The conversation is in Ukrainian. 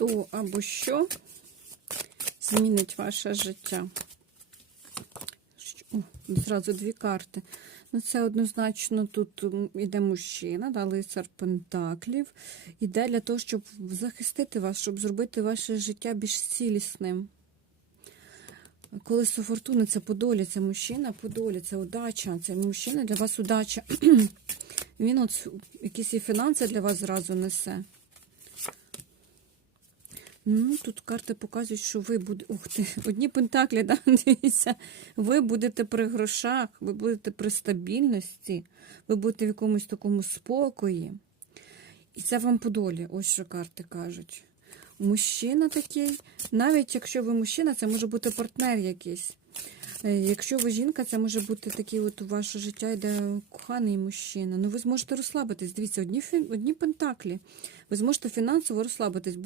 Хто або що змінить ваше життя? О, зразу дві карти. Ну, це однозначно тут іде мужчина, да, лицар Пентаклів. Іде для того, щоб захистити вас, щоб зробити ваше життя більш цілісним. Колесо фортуни це по долі, це мужчина, по долі, це удача. Це мужчина для вас удача. Він от якісь і фінанси для вас зразу несе. Ну, тут карти показують, що ви будете. Ух ти, одні пентаклі, да? дивіться. Ви будете при грошах, ви будете при стабільності, ви будете в якомусь такому спокої. І це вам по долі, ось що карти кажуть. Мужчина такий, навіть якщо ви мужчина, це може бути партнер якийсь. Е, Якщо ви жінка, це може бути такий от у ваше життя йде коханий мужчина. Ну ви зможете розслабитись. Дивіться, одні, одні пентаклі. Ви зможете фінансово розслабитись.